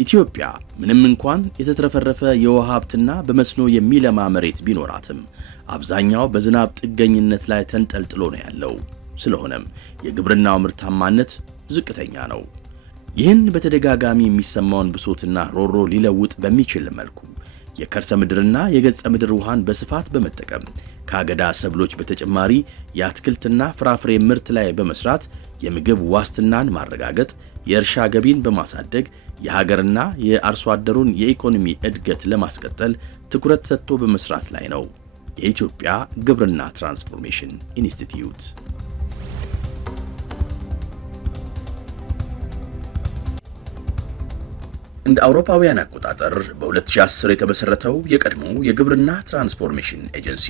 ኢትዮጵያ ምንም እንኳን የተትረፈረፈ የውሃ ሀብትና በመስኖ የሚለማ መሬት ቢኖራትም አብዛኛው በዝናብ ጥገኝነት ላይ ተንጠልጥሎ ነው ያለው። ስለሆነም የግብርናው ምርታማነት ዝቅተኛ ነው። ይህን በተደጋጋሚ የሚሰማውን ብሶትና ሮሮ ሊለውጥ በሚችል መልኩ የከርሰ ምድርና የገጸ ምድር ውሃን በስፋት በመጠቀም ከአገዳ ሰብሎች በተጨማሪ የአትክልትና ፍራፍሬ ምርት ላይ በመስራት የምግብ ዋስትናን ማረጋገጥ፣ የእርሻ ገቢን በማሳደግ የሀገርና የአርሶ አደሩን የኢኮኖሚ እድገት ለማስቀጠል ትኩረት ሰጥቶ በመስራት ላይ ነው የኢትዮጵያ ግብርና ትራንስፎርሜሽን ኢንስቲትዩት። እንደ አውሮፓውያን አቆጣጠር በ2010 የተመሰረተው የቀድሞ የግብርና ትራንስፎርሜሽን ኤጀንሲ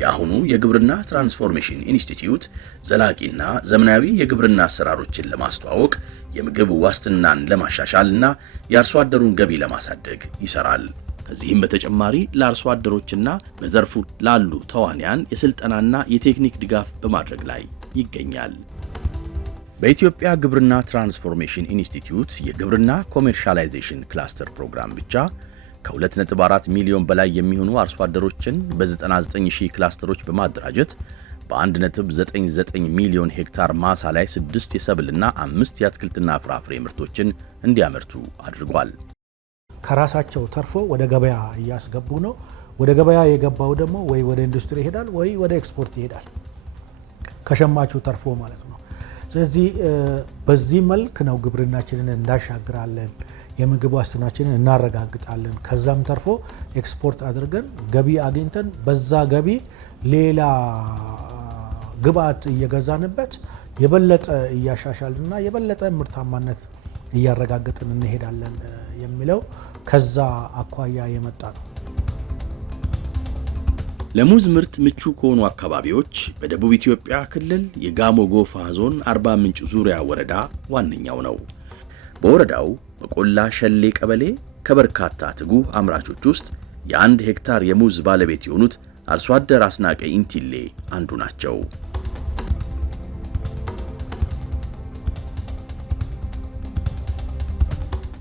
የአሁኑ የግብርና ትራንስፎርሜሽን ኢንስቲትዩት ዘላቂና ዘመናዊ የግብርና አሰራሮችን ለማስተዋወቅ የምግብ ዋስትናን ለማሻሻልና የአርሶ አደሩን ገቢ ለማሳደግ ይሰራል። ከዚህም በተጨማሪ ለአርሶ አደሮችና በዘርፉ ላሉ ተዋንያን የስልጠናና የቴክኒክ ድጋፍ በማድረግ ላይ ይገኛል። በኢትዮጵያ ግብርና ትራንስፎርሜሽን ኢንስቲትዩት የግብርና ኮሜርሻላይዜሽን ክላስተር ፕሮግራም ብቻ ከ2.4 ሚሊዮን በላይ የሚሆኑ አርሶ አደሮችን በ99000 ክላስተሮች በማደራጀት በ1.99 ሚሊዮን ሄክታር ማሳ ላይ 6 የሰብልና 5 የአትክልትና ፍራፍሬ ምርቶችን እንዲያመርቱ አድርጓል። ከራሳቸው ተርፎ ወደ ገበያ እያስገቡ ነው። ወደ ገበያ የገባው ደግሞ ወይ ወደ ኢንዱስትሪ ይሄዳል ወይ ወደ ኤክስፖርት ይሄዳል፣ ከሸማቹ ተርፎ ማለት ነው። ስለዚህ በዚህ መልክ ነው ግብርናችንን እንዳሻግራለን፣ የምግብ ዋስትናችንን እናረጋግጣለን። ከዛም ተርፎ ኤክስፖርት አድርገን ገቢ አግኝተን በዛ ገቢ ሌላ ግብአት እየገዛንበት የበለጠ እያሻሻልና የበለጠ ምርታማነት እያረጋገጥን እንሄዳለን የሚለው ከዛ አኳያ የመጣ ነው። ለሙዝ ምርት ምቹ ከሆኑ አካባቢዎች በደቡብ ኢትዮጵያ ክልል የጋሞ ጎፋ ዞን አርባ ምንጭ ዙሪያ ወረዳ ዋነኛው ነው። በወረዳው በቆላ ሸሌ ቀበሌ ከበርካታ ትጉህ አምራቾች ውስጥ የ1 ሄክታር የሙዝ ባለቤት የሆኑት አርሶ አደር አስናቀ ኢንቲሌ አንዱ ናቸው።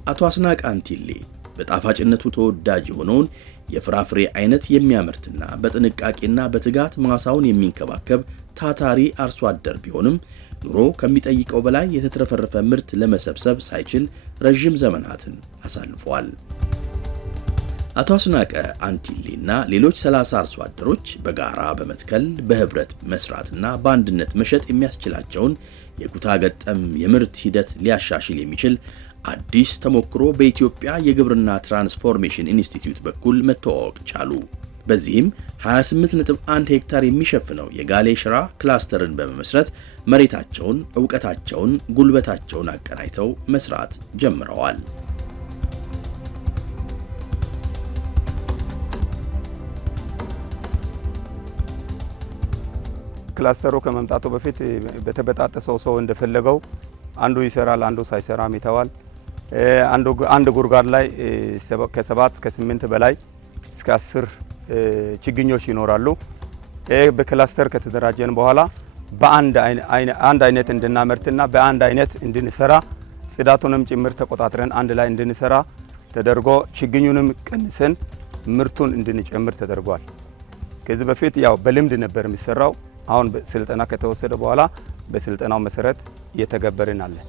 አቶ አስናቀ ኢንቲሌ በጣፋጭነቱ ተወዳጅ የሆነውን የፍራፍሬ አይነት የሚያመርትና በጥንቃቄና በትጋት ማሳውን የሚንከባከብ ታታሪ አርሶ አደር ቢሆንም ኑሮ ከሚጠይቀው በላይ የተትረፈረፈ ምርት ለመሰብሰብ ሳይችል ረጅም ዘመናትን አሳልፏል። አቶ አስናቀ ኢንቲሌና ሌሎች 30 አርሶ አደሮች በጋራ በመትከል በህብረት መስራትና በአንድነት መሸጥ የሚያስችላቸውን የኩታ ገጠም የምርት ሂደት ሊያሻሽል የሚችል አዲስ ተሞክሮ በኢትዮጵያ የግብርና ትራንስፎርሜሽን ኢንስቲትዩት በኩል መተዋወቅ ቻሉ። በዚህም 28.1 ሄክታር የሚሸፍነው የጋሌ ሽራ ክላስተርን በመመስረት መሬታቸውን፣ ዕውቀታቸውን፣ ጉልበታቸውን አቀናጅተው መስራት ጀምረዋል። ክላስተሩ ከመምጣቱ በፊት በተበጣጠሰው ሰው እንደፈለገው አንዱ ይሰራል፣ አንዱ ሳይሰራም ይተዋል። አንድ ጉርጓድ ላይ ከ7 ከ8 በላይ እስከ 10 ችግኞች ይኖራሉ። በክላስተር ከተደራጀን በኋላ በአንድ አይነት እንድናመርትና በአንድ አይነት እንድንሰራ ጽዳቱንም ጭምር ተቆጣጥረን አንድ ላይ እንድንሰራ ተደርጎ ችግኙንም ቀንሰን ምርቱን እንድንጨምር ተደርጓል። ከዚህ በፊት ያው በልምድ ነበር የሚሰራው። አሁን ስልጠና ከተወሰደ በኋላ በስልጠናው መሰረት እየተገበርን አለን።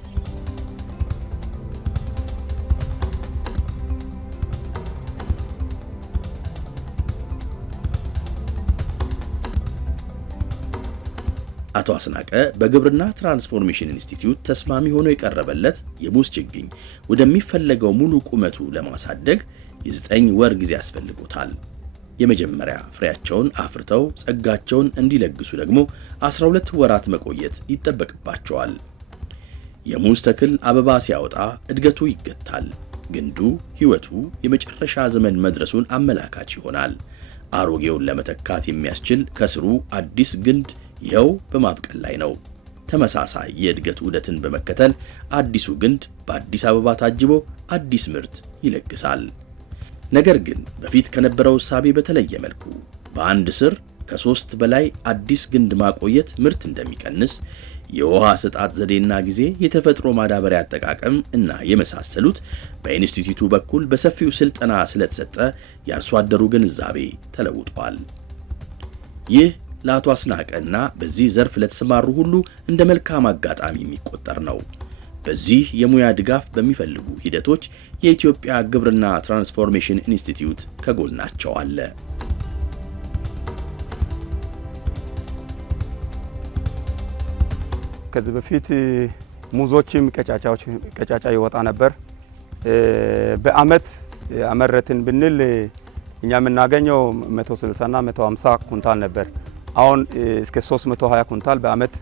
አቶ አስናቀ በግብርና ትራንስፎርሜሽን ኢንስቲትዩት ተስማሚ ሆኖ የቀረበለት የሙዝ ችግኝ ወደሚፈለገው ሙሉ ቁመቱ ለማሳደግ የ9 ወር ጊዜ ያስፈልጎታል። የመጀመሪያ ፍሬያቸውን አፍርተው ጸጋቸውን እንዲለግሱ ደግሞ 12 ወራት መቆየት ይጠበቅባቸዋል። የሙዝ ተክል አበባ ሲያወጣ እድገቱ ይገታል። ግንዱ ሕይወቱ የመጨረሻ ዘመን መድረሱን አመላካች ይሆናል። አሮጌውን ለመተካት የሚያስችል ከስሩ አዲስ ግንድ ይኸው በማብቀል ላይ ነው። ተመሳሳይ የእድገት ዑደትን በመከተል አዲሱ ግንድ በአዲስ አበባ ታጅቦ አዲስ ምርት ይለግሳል። ነገር ግን በፊት ከነበረው እሳቤ በተለየ መልኩ በአንድ ስር ከ3 በላይ አዲስ ግንድ ማቆየት ምርት እንደሚቀንስ፣ የውሃ አሰጣጥ ዘዴና ጊዜ፣ የተፈጥሮ ማዳበሪያ አጠቃቀም እና የመሳሰሉት በኢንስቲትዩቱ በኩል በሰፊው ስልጠና ስለተሰጠ የአርሶ አደሩ ግንዛቤ ተለውጧል። ይህ ለአቶ አስናቀና በዚህ ዘርፍ ለተሰማሩ ሁሉ እንደ መልካም አጋጣሚ የሚቆጠር ነው። በዚህ የሙያ ድጋፍ በሚፈልጉ ሂደቶች የኢትዮጵያ ግብርና ትራንስፎርሜሽን ኢንስቲትዩት ከጎናቸው አለ። ከዚህ በፊት ሙዞችም ቀጫጫ ይወጣ ነበር። በአመት አመረትን ብንል እኛ የምናገኘው 160 እና 150 ኩንታል ነበር። አሁን እስከ 320 ኩንታል በአመት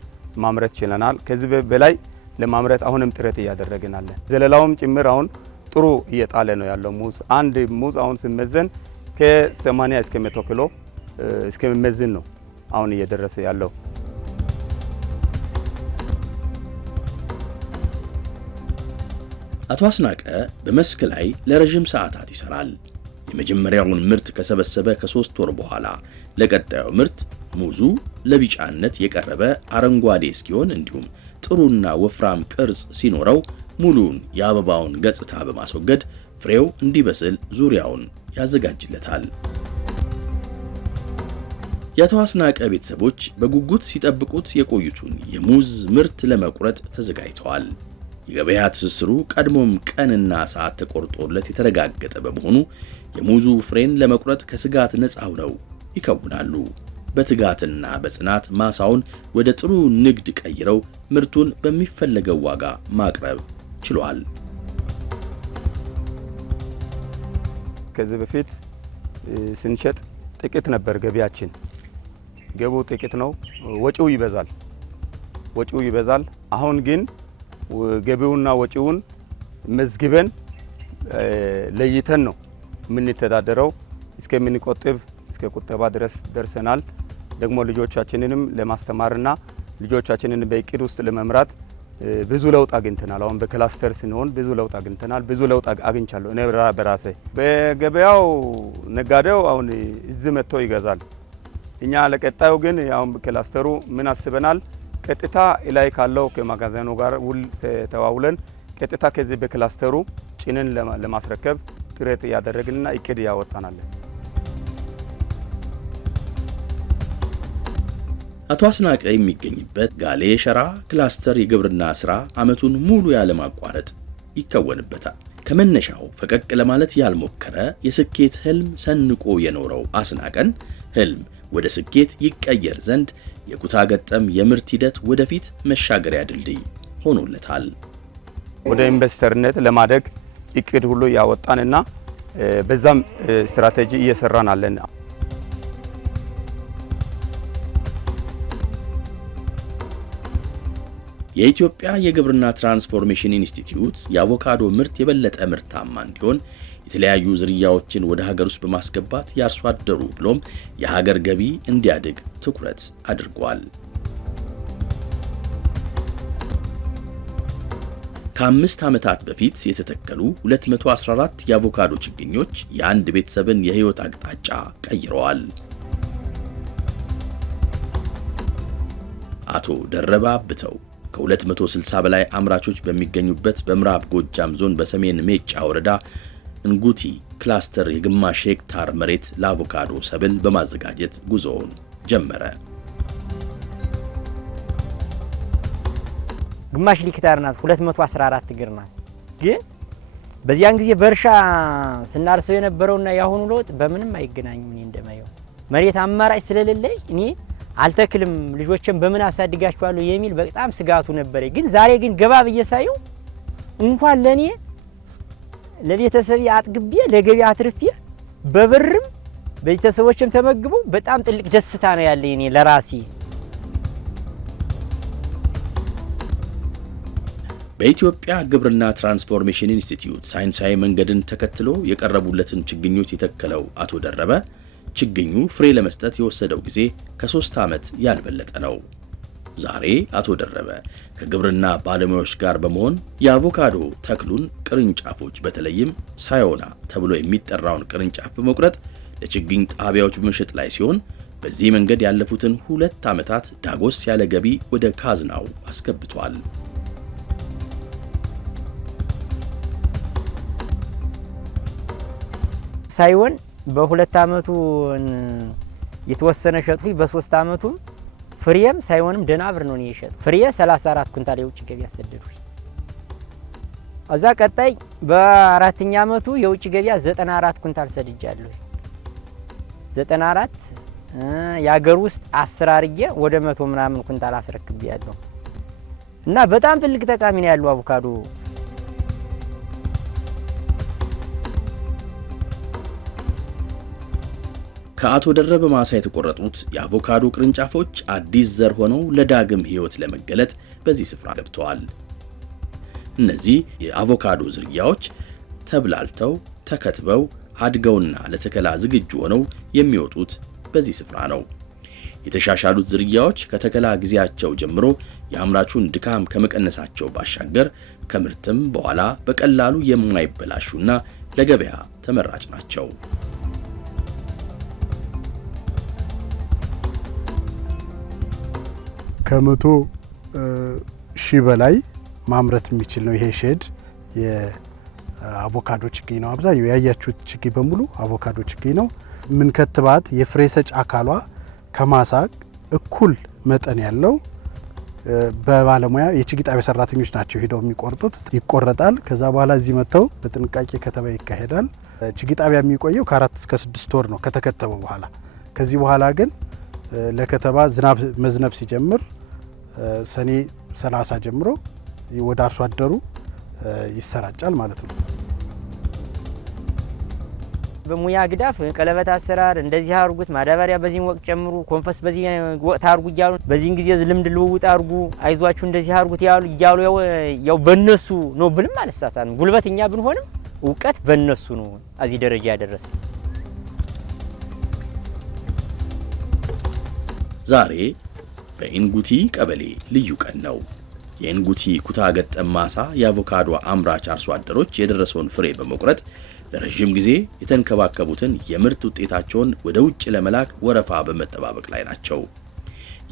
ማምረት ችለናል። ከዚህ በላይ ለማምረት አሁንም ጥረት እያደረግን አለ። ዘለላውም ጭምር አሁን ጥሩ እየጣለ ነው ያለው ሙዝ። አንድ ሙዝ አሁን ሲመዘን ከ80 እስከ 100 ኪሎ እስከሚመዝን ነው አሁን እየደረሰ ያለው። አቶ አስናቀ በመስክ ላይ ለረጅም ሰዓታት ይሰራል። የመጀመሪያውን ምርት ከሰበሰበ ከ3 ወር በኋላ ለቀጣዩ ምርት ሙዙ ለቢጫነት የቀረበ አረንጓዴ እስኪሆን እንዲሁም ጥሩና ወፍራም ቅርጽ ሲኖረው ሙሉን የአበባውን ገጽታ በማስወገድ ፍሬው እንዲበስል ዙሪያውን ያዘጋጅለታል። የአቶ አስናቀ ቤተሰቦች በጉጉት ሲጠብቁት የቆዩትን የሙዝ ምርት ለመቁረጥ ተዘጋጅተዋል። የገበያ ትስስሩ ቀድሞም ቀንና ሰዓት ተቆርጦለት የተረጋገጠ በመሆኑ የሙዙ ፍሬን ለመቁረጥ ከስጋት ነፃ ሆነው ይከውናሉ። በትጋትና በጽናት ማሳውን ወደ ጥሩ ንግድ ቀይረው ምርቱን በሚፈለገው ዋጋ ማቅረብ ችሏል። ከዚህ በፊት ስንሸጥ ጥቂት ነበር ገቢያችን። ገቡ ጥቂት ነው፣ ወጪው ይበዛል። አሁን ግን ገቢውና ወጪውን መዝግበን ለይተን ነው የምንተዳደረው። እስከምንቆጥብ እስከ ቁጠባ ድረስ ደርሰናል። ደግሞ ልጆቻችንንም ለማስተማርና ልጆቻችንን በእቅድ ውስጥ ለመምራት ብዙ ለውጥ አግኝተናል። አሁን በክላስተር ስንሆን ብዙ ለውጥ አግኝተናል። ብዙ ለውጥ አግኝቻለሁ እኔ በራሴ። በገበያው ነጋዴው አሁን እዚህ መጥቶ ይገዛል። እኛ ለቀጣዩ ግን አሁን በክላስተሩ ምን አስበናል? ቀጥታ ላይ ካለው ከማጋዘኑ ጋር ውል ተዋውለን ቀጥታ ከዚህ በክላስተሩ ጭንን ለማስረከብ ጥረት ያደረግንና እቅድ ያወጣናለን። አቶ አስናቀ የሚገኝበት ጋሌ ሸራ ክላስተር የግብርና ስራ አመቱን ሙሉ ያለማቋረጥ ይከወንበታል። ከመነሻው ፈቀቅ ለማለት ያልሞከረ የስኬት ህልም ሰንቆ የኖረው አስናቀን ህልም ወደ ስኬት ይቀየር ዘንድ የኩታ ገጠም የምርት ሂደት ወደፊት መሻገሪያ ድልድይ ሆኖለታል። ወደ ኢንቨስተርነት ለማደግ እቅድ ሁሉ ያወጣንና በዛም ስትራቴጂ እየሰራን አለን። የኢትዮጵያ የግብርና ትራንስፎርሜሽን ኢንስቲትዩት የአቮካዶ ምርት የበለጠ ምርታማ እንዲሆን የተለያዩ ዝርያዎችን ወደ ሀገር ውስጥ በማስገባት የአርሶ አደሩ ብሎም የሀገር ገቢ እንዲያድግ ትኩረት አድርጓል። ከ5 ዓመታት በፊት የተተከሉ 214 የአቮካዶ ችግኞች የአንድ ቤተሰብን የህይወት አቅጣጫ ቀይረዋል። አቶ ደረባ አብተው ከ260 በላይ አምራቾች በሚገኙበት በምዕራብ ጎጃም ዞን በሰሜን ሜጫ ወረዳ እንጉቲ ክላስተር የግማሽ ሄክታር መሬት ለአቮካዶ ሰብል በማዘጋጀት ጉዞውን ጀመረ። ግማሽ ሄክታር ናት፣ 214 እግር ናት። ግን በዚያን ጊዜ በእርሻ ስናርሰው የነበረውና ያሁኑ ለውጥ በምንም አይገናኝም። እኔ እንደማየው መሬት አማራጭ ስለሌለኝ እኔ አልተክልም ልጆችን በምን አሳድጋቸዋለሁ የሚል በጣም ስጋቱ ነበር። ግን ዛሬ ግን ገባ በየሳየው እንኳን ለኔ ለቤተሰብ አጥግቤ ለገበያ አትርፌ በብርም ቤተሰቦችም ተመግበው በጣም ጥልቅ ደስታ ነው ያለኝ እኔ ለራሴ። በኢትዮጵያ ግብርና ትራንስፎርሜሽን ኢንስቲትዩት ሳይንሳዊ መንገድን ተከትሎ የቀረቡለትን ችግኞች የተከለው አቶ ደረበ ችግኙ ፍሬ ለመስጠት የወሰደው ጊዜ ከ3 ዓመት ያልበለጠ ነው። ዛሬ አቶ ደረበ ከግብርና ባለሙያዎች ጋር በመሆን የአቮካዶ ተክሉን ቅርንጫፎች በተለይም ሳዮና ተብሎ የሚጠራውን ቅርንጫፍ በመቁረጥ ለችግኝ ጣቢያዎች በመሸጥ ላይ ሲሆን በዚህ መንገድ ያለፉትን 2 ዓመታት ዳጎስ ያለ ገቢ ወደ ካዝናው አስገብቷል። ሳይሆን በ2 ዓመቱ የተወሰነ ሸጥኩኝ። በ3 ዓመቱ ፍሬም ሳይሆንም ደህና ብር ነው የሸጥ ፍሬ 34 ኩንታል የውጭ ገቢ ያሰደዱኝ። እዛ ቀጣይ በ4ኛ ዓመቱ የውጭ ገቢያ 94 ኩንታል ሰድጃለሁ። 94 የአገር ውስጥ 10 አርጌ ወደ 100 ምናምን ኩንታል አስረክቤያለሁ እና በጣም ትልቅ ጠቃሚ ነው ያለው አቮካዶ። ከአቶ ደረበ ማሳ የተቆረጡት የአቮካዶ ቅርንጫፎች አዲስ ዘር ሆነው ለዳግም ሕይወት ለመገለጥ በዚህ ስፍራ ገብተዋል። እነዚህ የአቮካዶ ዝርያዎች ተብላልተው ተከትበው አድገውና ለተከላ ዝግጁ ሆነው የሚወጡት በዚህ ስፍራ ነው። የተሻሻሉት ዝርያዎች ከተከላ ጊዜያቸው ጀምሮ የአምራቹን ድካም ከመቀነሳቸው ባሻገር ከምርትም በኋላ በቀላሉ የማይበላሹና ለገበያ ተመራጭ ናቸው። ከ100 ሺህ በላይ ማምረት የሚችል ነው። ይሄ ሼድ የአቮካዶ ችግኝ ነው። አብዛኛው ያያችሁት ችግኝ በሙሉ አቮካዶ ችግኝ ነው። ምን ከትባት የፍሬ ሰጭ አካሏ ከማሳ እኩል መጠን ያለው በባለሙያ የችግኝ ጣቢያ ሰራተኞች ናቸው ሄደው የሚቆርጡት። ይቆረጣል። ከዛ በኋላ እዚህ መጥተው በጥንቃቄ ከተባ ይካሄዳል። ችግኝ ጣቢያ የሚቆየው ከ4 እስከ 6 ወር ነው ከተከተበ በኋላ። ከዚህ በኋላ ግን ለከተባ ዝናብ መዝነብ ሲጀምር ሰኔ 30 ጀምሮ ወደ አርሶ አደሩ ይሰራጫል ማለት ነው። በሙያ ግዳፍ ቀለበት አሰራር እንደዚህ አርጉት፣ ማዳበሪያ በዚህ ወቅት ጨምሩ፣ ኮንፈስ በዚህ ወቅት አርጉ እያሉ በዚህን ጊዜ ልምድ ልውውጥ አርጉ፣ አይዟችሁ እንደዚህ አርጉት እያሉ ያው በእነሱ ነው ብልም አልሳሳትም። ጉልበተኛ ብንሆንም እውቀት በእነሱ ነው እዚህ ደረጃ ያደረሰ። ዛሬ በኢንጉቲ ቀበሌ ልዩ ቀን ነው። የኢንጉቲ ኩታ ገጠም ማሳ የአቮካዶ አምራች አርሶ አደሮች የደረሰውን ፍሬ በመቁረጥ ለረጅም ጊዜ የተንከባከቡትን የምርት ውጤታቸውን ወደ ውጭ ለመላክ ወረፋ በመጠባበቅ ላይ ናቸው።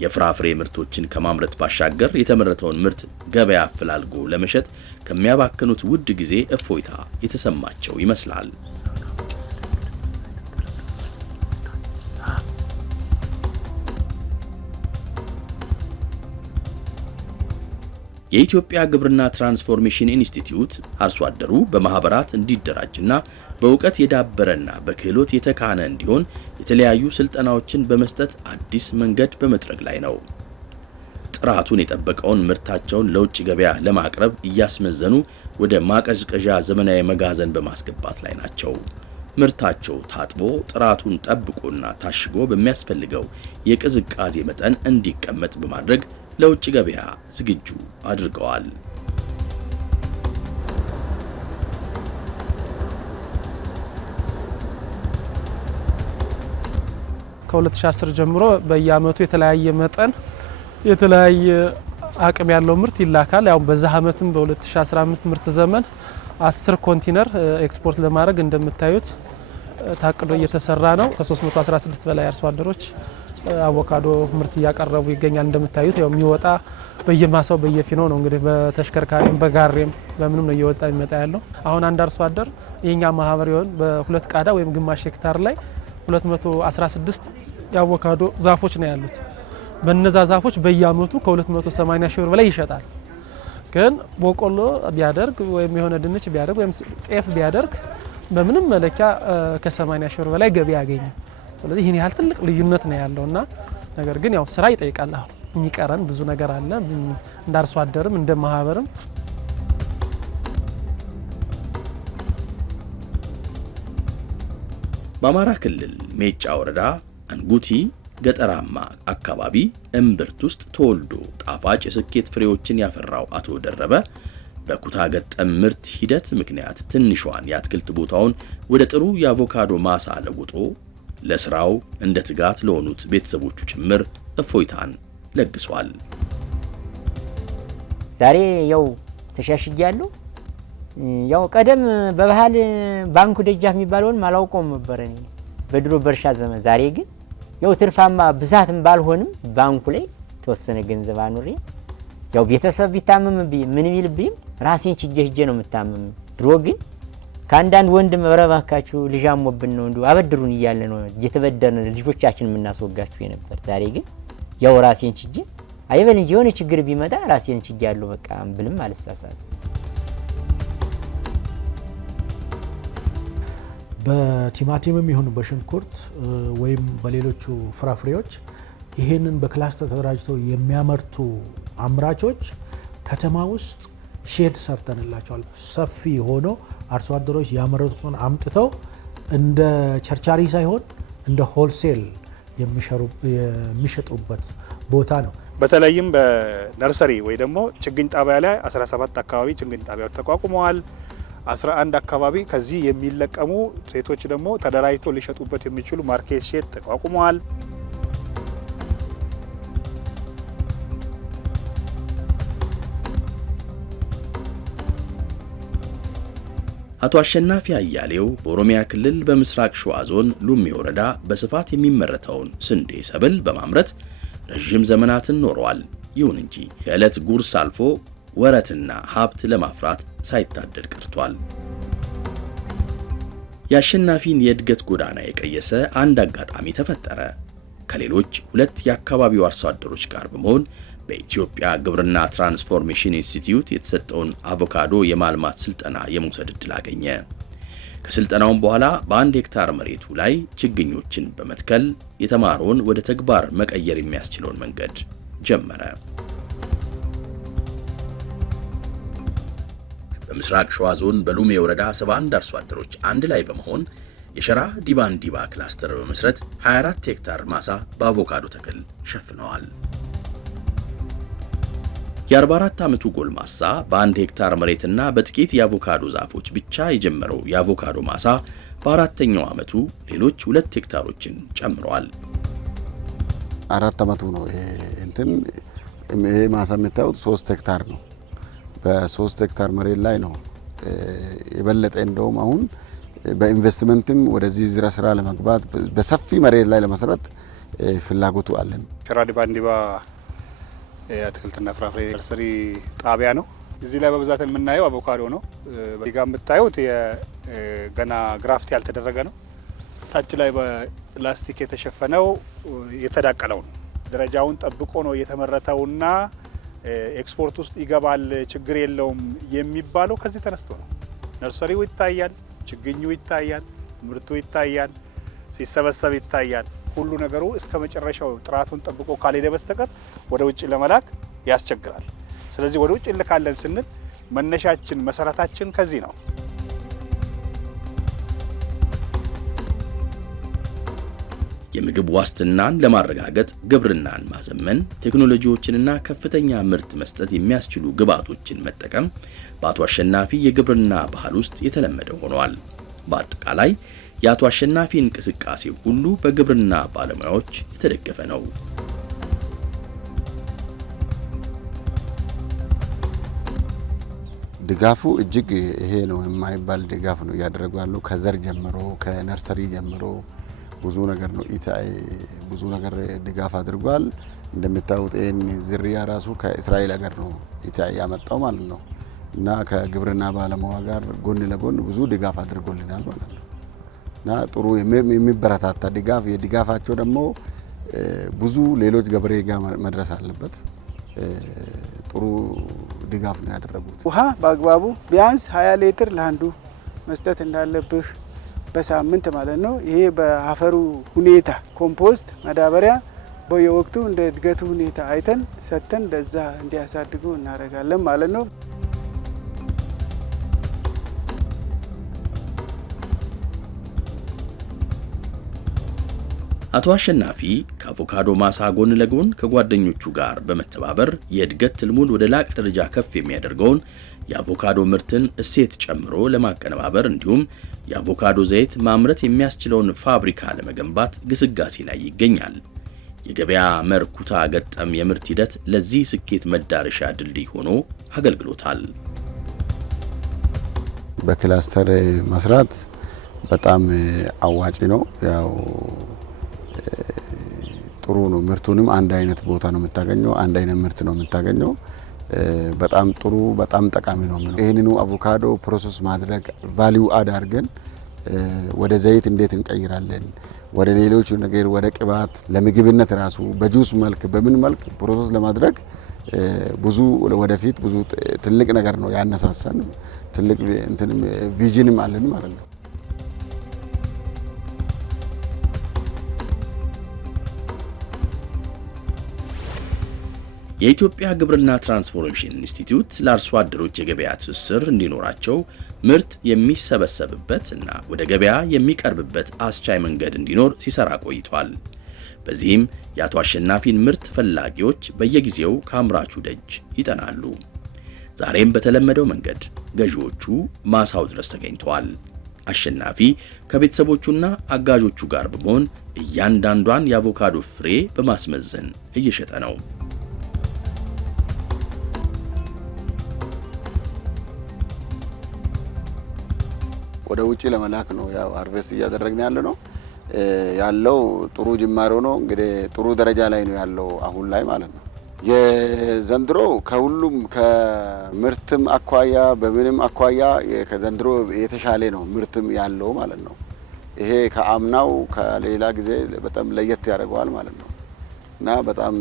የፍራፍሬ ምርቶችን ከማምረት ባሻገር የተመረተውን ምርት ገበያ አፈላልጎ ለመሸጥ ከሚያባክኑት ውድ ጊዜ እፎይታ የተሰማቸው ይመስላል። የኢትዮጵያ ግብርና ትራንስፎርሜሽን ኢንስቲትዩት አርሶ አደሩ በማህበራት እንዲደራጅና በእውቀት የዳበረና በክህሎት የተካነ እንዲሆን የተለያዩ ስልጠናዎችን በመስጠት አዲስ መንገድ በመጥረግ ላይ ነው። ጥራቱን የጠበቀውን ምርታቸውን ለውጭ ገበያ ለማቅረብ እያስመዘኑ ወደ ማቀዝቀዣ ዘመናዊ መጋዘን በማስገባት ላይ ናቸው። ምርታቸው ታጥቦ ጥራቱን ጠብቆና ታሽጎ በሚያስፈልገው የቅዝቃዜ መጠን እንዲቀመጥ በማድረግ ለውጭ ገበያ ዝግጁ አድርገዋል። ከ2010 ጀምሮ በየአመቱ የተለያየ መጠን የተለያየ አቅም ያለው ምርት ይላካል። ያው በዛ አመትም በ2015 ምርት ዘመን 10 ኮንቴነር ኤክስፖርት ለማድረግ እንደምታዩት ታቅዶ እየተሰራ ነው። ከ316 በላይ አርሶ አደሮች አቮካዶ ምርት እያቀረቡ ይገኛል። እንደምታዩት ያው የሚወጣ በየማሳው በየፊናው ነው እንግዲህ በተሽከርካሪም በጋሬም በምንም ነው እየወጣ የሚመጣ ያለው። አሁን አንድ አርሶ አደር የኛ ማህበር ይሆን በ2 ቃዳ ወይም ግማሽ ሄክታር ላይ 216 የአቮካዶ ዛፎች ነው ያሉት። በነዛ ዛፎች በየአመቱ ከ280 ሺህ ብር በላይ ይሸጣል። ግን በቆሎ ቢያደርግ ወይም የሆነ ድንች ቢያደርግ ወይም ጤፍ ቢያደርግ በምንም መለኪያ ከ80 ሺህ ብር በላይ ገቢ ያገኝ። ስለዚህ ይሄን ያህል ትልቅ ልዩነት ነው ያለውና ነገር ግን ያው ስራ ይጠይቃል። አሁን የሚቀረን ብዙ ነገር አለ እንደ አርሶ አደርም እንደ ማህበርም። በአማራ ክልል ሜጫ ወረዳ አንጉቲ ገጠራማ አካባቢ እምብርት ውስጥ ተወልዶ ጣፋጭ የስኬት ፍሬዎችን ያፈራው አቶ ደረበ በኩታ ገጠም ምርት ሂደት ምክንያት ትንሿን የአትክልት ቦታውን ወደ ጥሩ የአቮካዶ ማሳ ለውጦ ለስራው እንደ ትጋት ለሆኑት ቤተሰቦቹ ጭምር እፎይታን ለግሷል። ዛሬ ያው ተሻሽያለሁ። ያው ቀደም በባህል ባንኩ ደጃፍ የሚባለውን ማላውቀውም ነበር እኔ በድሮ በርሻ ዘመን። ዛሬ ግን ያው ትርፋማ ብዛትም ባልሆንም ባንኩ ላይ ተወሰነ ገንዘብ አኑሬ ያው ቤተሰብ ቢታመምብኝ ምን ቢልብኝ ራሴን ችዬ ሄጄ ነው የምታመም። ድሮ ግን ከአንዳንድ ወንድም ረባካችሁ ልጅ አሞብን ነው እንዲሁ አበድሩን እያለ ነው እየተበደርን ልጆቻችን የምናስወጋችሁ የነበር። ዛሬ ግን ያው ራሴን ችዬ አይበል እንጂ የሆነ ችግር ቢመጣ ራሴን ችዬ ያለው በቃ ብልም አልሳሳት። በቲማቲምም ይሁን በሽንኩርት ወይም በሌሎቹ ፍራፍሬዎች ይሄንን በክላስተር ተደራጅተው የሚያመርቱ አምራቾች ከተማ ውስጥ ሼድ ሰርተንላቸዋል። ሰፊ ሆኖ አርሶ አደሮች ያመረቱትን አምጥተው እንደ ቸርቻሪ ሳይሆን እንደ ሆልሴል የሚሸጡበት ቦታ ነው። በተለይም በነርሰሪ ወይ ደግሞ ችግኝ ጣቢያ ላይ 17 አካባቢ ችግኝ ጣቢያዎች ተቋቁመዋል። 11 አካባቢ ከዚህ የሚለቀሙ ሴቶች ደግሞ ተደራጅቶ ሊሸጡበት የሚችሉ ማርኬት ሼድ ተቋቁመዋል። አቶ አሸናፊ አያሌው በኦሮሚያ ክልል በምስራቅ ሸዋ ዞን ሉሜ ወረዳ በስፋት የሚመረተውን ስንዴ ሰብል በማምረት ረጅም ዘመናትን ኖረዋል። ይሁን እንጂ ከዕለት ጉርስ አልፎ ወረትና ሀብት ለማፍራት ሳይታደል ቀርቷል። የአሸናፊን የእድገት ጎዳና የቀየሰ አንድ አጋጣሚ ተፈጠረ። ከሌሎች ሁለት የአካባቢው አርሶ አደሮች ጋር በመሆን በኢትዮጵያ ግብርና ትራንስፎርሜሽን ኢንስቲትዩት የተሰጠውን አቮካዶ የማልማት ስልጠና የመውሰድ ዕድል አገኘ። ከስልጠናውም በኋላ በ1 ሄክታር መሬቱ ላይ ችግኞችን በመትከል የተማረውን ወደ ተግባር መቀየር የሚያስችለውን መንገድ ጀመረ። በምስራቅ ሸዋ ዞን በሉሜ ወረዳ 71 አርሶ አደሮች አንድ ላይ በመሆን የሸራ ዲባንዲባ ክላስተር በመስረት 24 ሄክታር ማሳ በአቮካዶ ተክል ሸፍነዋል። የ44 ዓመቱ ጎልማሳ በ1 ሄክታር መሬትና በጥቂት የአቮካዶ ዛፎች ብቻ የጀመረው የአቮካዶ ማሳ በአራተኛው ዓመቱ ሌሎች 2 ሄክታሮችን ጨምሯል። 4 ዓመቱ ነው። ይሄ ማሳ የምታዩት 3 ሄክታር ነው። በ3 ሄክታር መሬት ላይ ነው የበለጠ እንደውም አሁን በኢንቨስትመንትም ወደዚህ ዝራ ስራ ለመግባት በሰፊ መሬት ላይ ለመስራት ፍላጎቱ አለን። ሸራ ዲባንዲባ የአትክልትና ፍራፍሬ ነርሰሪ ጣቢያ ነው። እዚህ ላይ በብዛት የምናየው አቮካዶ ነው። በጋ የምታዩት ገና ግራፍት ያልተደረገ ነው። ታች ላይ በፕላስቲክ የተሸፈነው የተዳቀለው ነው። ደረጃውን ጠብቆ ነው የተመረተውና ኤክስፖርት ውስጥ ይገባል ችግር የለውም የሚባለው ከዚህ ተነስቶ ነው። ነርሰሪው ይታያል፣ ችግኙ ይታያል፣ ምርቱ ይታያል፣ ሲሰበሰብ ይታያል። ሁሉ ነገሩ እስከ መጨረሻው ጥራቱን ጠብቆ ካልሄደ በስተቀር ወደ ውጭ ለመላክ ያስቸግራል። ስለዚህ ወደ ውጭ እንልካለን ስንል መነሻችን መሰረታችን ከዚህ ነው። የምግብ ዋስትናን ለማረጋገጥ ግብርናን ማዘመን፣ ቴክኖሎጂዎችንና ከፍተኛ ምርት መስጠት የሚያስችሉ ግብዓቶችን መጠቀም በአቶ አሸናፊ የግብርና ባህል ውስጥ የተለመደ ሆኗል። በአጠቃላይ የአቶ አሸናፊ እንቅስቃሴ ሁሉ በግብርና ባለሙያዎች የተደገፈ ነው። ድጋፉ እጅግ ይሄ ነው የማይባል ድጋፍ ነው እያደረጉ ያሉ። ከዘር ጀምሮ ከነርሰሪ ጀምሮ ብዙ ነገር ነው ኢታይ ብዙ ነገር ድጋፍ አድርጓል። እንደምታዩት ይሄን ዝርያ ራሱ ከእስራኤል ሀገር ነው ኢታይ ያመጣው ማለት ነው እና ከግብርና ባለሙያ ጋር ጎን ለጎን ብዙ ድጋፍ አድርጎልናል ማለት ነው እና ጥሩ የሚበረታታ ድጋፍ የድጋፋቸው ደግሞ ብዙ ሌሎች ገበሬ ጋር መድረስ አለበት። ጥሩ ድጋፍ ነው ያደረጉት። ውሃ በአግባቡ ቢያንስ 20 ሊትር ለአንዱ መስጠት እንዳለብህ በሳምንት ማለት ነው። ይሄ በአፈሩ ሁኔታ ኮምፖስት ማዳበሪያ በየወቅቱ እንደ እድገቱ ሁኔታ አይተን ሰጥተን ለዛ እንዲያሳድጉ እናደርጋለን ማለት ነው። አቶ አሸናፊ ከአቮካዶ ማሳ ጎን ለጎን ከጓደኞቹ ጋር በመተባበር የእድገት ትልሙን ወደ ላቀ ደረጃ ከፍ የሚያደርገውን የአቮካዶ ምርትን እሴት ጨምሮ ለማቀነባበር እንዲሁም የአቮካዶ ዘይት ማምረት የሚያስችለውን ፋብሪካ ለመገንባት ግስጋሴ ላይ ይገኛል። የገበያ መርኩታ ገጠም የምርት ሂደት ለዚህ ስኬት መዳረሻ ድልድይ ሆኖ አገልግሎታል። በክላስተር መስራት በጣም አዋጪ ነው። ያው ጥሩ ነው። ምርቱንም አንድ አይነት ቦታ ነው የምታገኘው፣ አንድ አይነት ምርት ነው የምታገኘው። በጣም ጥሩ በጣም ጠቃሚ ነው። ይህንኑ አቮካዶ ፕሮሰስ ማድረግ ቫልዩ አድ አድርገን ወደ ዘይት እንዴት እንቀይራለን፣ ወደ ሌሎች ነገር ወደ ቅባት ለምግብነት ራሱ በጁስ መልክ በምን መልክ ፕሮሰስ ለማድረግ ብዙ ወደፊት ብዙ ትልቅ ነገር ነው ያነሳሳን። ትልቅ እንትንም ቪዥንም አለን ማለት ነው። የኢትዮጵያ ግብርና ትራንስፎርሜሽን ኢንስቲትዩት ለአርሶ አደሮች የገበያ ትስስር እንዲኖራቸው ምርት የሚሰበሰብበት እና ወደ ገበያ የሚቀርብበት አስቻይ መንገድ እንዲኖር ሲሰራ ቆይቷል። በዚህም የአቶ አሸናፊን ምርት ፈላጊዎች በየጊዜው ከአምራቹ ደጅ ይጠናሉ። ዛሬም በተለመደው መንገድ ገዢዎቹ ማሳው ድረስ ተገኝተዋል። አሸናፊ ከቤተሰቦቹና አጋዦቹ ጋር በመሆን እያንዳንዷን የአቮካዶ ፍሬ በማስመዘን እየሸጠ ነው። ወደ ውጪ ለመላክ ነው ያው ሃርቨስት እያደረግን ያለው ጥሩ ጅማሮ ነው። እንግዲህ ጥሩ ደረጃ ላይ ነው ያለው አሁን ላይ ማለት ነው። የዘንድሮ ከሁሉም ከምርትም አኳያ በምንም አኳያ ከዘንድሮ የተሻለ ነው ምርትም ያለው ማለት ነው። ይሄ ከአምናው ከሌላ ጊዜ በጣም ለየት ያደርገዋል ማለት ነው እና በጣም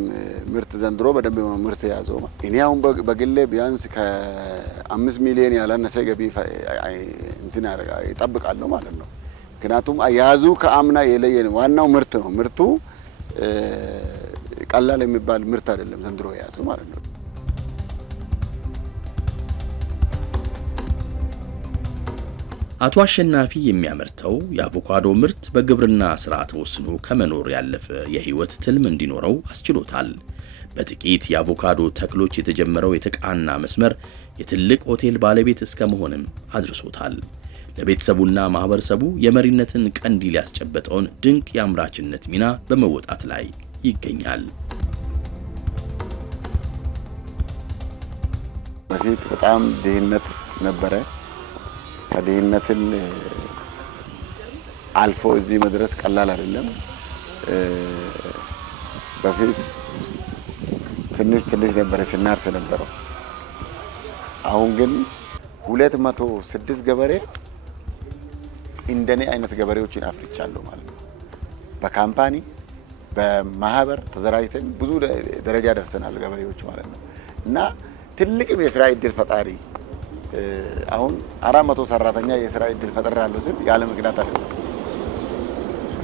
ምርት ዘንድሮ በደንብ ነው ምርት ያዘው። እኔ አሁን በግሌ ቢያንስ ከ5 ሚሊዮን ያላነሰ ገቢ እንትን ይጠብቃለሁ ማለት ነው። ምክንያቱም አያዙ ከአምና የለየ ነው። ዋናው ምርት ነው። ምርቱ ቀላል የሚባል ምርት አይደለም ዘንድሮ ያዙ ማለት ነው። አቶ አሸናፊ የሚያመርተው የአቮካዶ ምርት በግብርና ስራ ተወስኖ ከመኖር ያለፈ የህይወት ትልም እንዲኖረው አስችሎታል። በጥቂት የአቮካዶ ተክሎች የተጀመረው የተቃና መስመር የትልቅ ሆቴል ባለቤት እስከ መሆንም አድርሶታል። ለቤተሰቡና ማህበረሰቡ የመሪነትን ቀንዲል ያስጨበጠውን ድንቅ የአምራችነት ሚና በመወጣት ላይ ይገኛል። በፊት በጣም ድህነት ነበረ። ከድህነትን አልፎ እዚህ መድረስ ቀላል አይደለም። በፊት ትንሽ ነበረ ስናርስ ነበረው። አሁን ግን 206 ገበሬ እንደኔ አይነት ገበሬዎችን አፍርቻለሁ ማለት ነው። በካምፓኒ በማህበር ተደራጅተን ብዙ ደረጃ ደርሰናል ገበሬዎች ማለት ነው እና ትልቅም የስራ እድል ፈጣሪ አሁን 400 ሰራተኛ የስራ እድል ፈጥራለሁ ስል ያለ ምክንያት አይደለም፣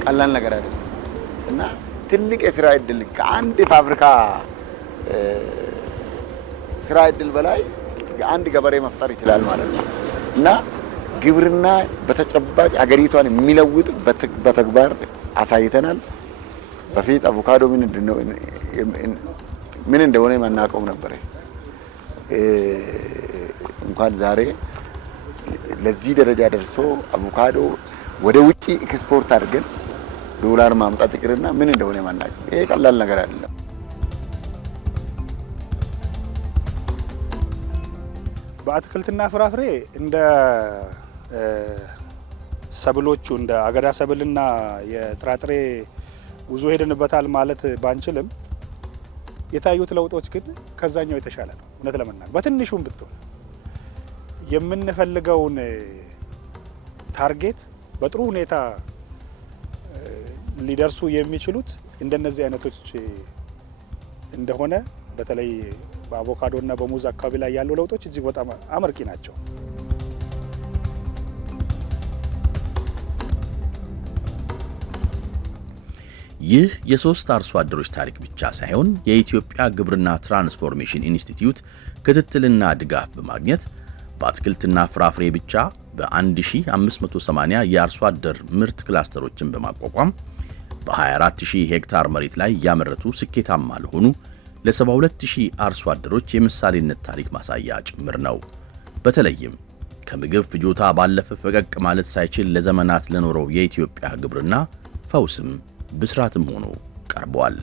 ቀላል ነገር አይደለም እና ትልቅ የስራ እድል ከአንድ ፋብሪካ ስራ እድል በላይ አንድ ገበሬ መፍጠር ይችላል ማለት ነው እና ግብርና በተጨባጭ ሀገሪቷን የሚለውጥ በተግባር አሳይተናል። በፊት አቮካዶ ምን እንደሆነ የማናውቀው ነበር። እንኳን ዛሬ ለዚህ ደረጃ ደርሶ አቮካዶ ወደ ውጪ ኤክስፖርት አድርገን ዶላር ማምጣት ይቅርና ምን እንደሆነ ማናውቀው፣ ይሄ ቀላል ነገር አይደለም። በአትክልትና ፍራፍሬ እንደ ሰብሎቹ እንደ አገዳ ሰብልና የጥራጥሬ ብዙ ሄደንበታል ማለት ባንችልም የታዩት ለውጦች ግን ከዛኛው የተሻለ ነው። እውነት ለመናገር በትንሹም ብትሆን የምንፈልገውን ታርጌት በጥሩ ሁኔታ ሊደርሱ የሚችሉት እንደነዚህ አይነቶች እንደሆነ በተለይ በአቮካዶና በሙዝ አካባቢ ላይ ያሉ ለውጦች እጅግ በጣም አመርቂ ናቸው። ይህ የሶስት አርሶ አደሮች ታሪክ ብቻ ሳይሆን የኢትዮጵያ ግብርና ትራንስፎርሜሽን ኢንስቲትዩት ክትትልና ድጋፍ በማግኘት በአትክልትና ፍራፍሬ ብቻ በ1580 የአርሶ አደር ምርት ክላስተሮችን በማቋቋም በ24000 ሄክታር መሬት ላይ ያመረቱ ስኬታማ ለሆኑ ለ72000 አርሶ አደሮች የምሳሌነት ታሪክ ማሳያ ጭምር ነው። በተለይም ከምግብ ፍጆታ ባለፈ ፈቀቅ ማለት ሳይችል ለዘመናት ለኖረው የኢትዮጵያ ግብርና ፈውስም ብስራትም ሆኖ ቀርቧል።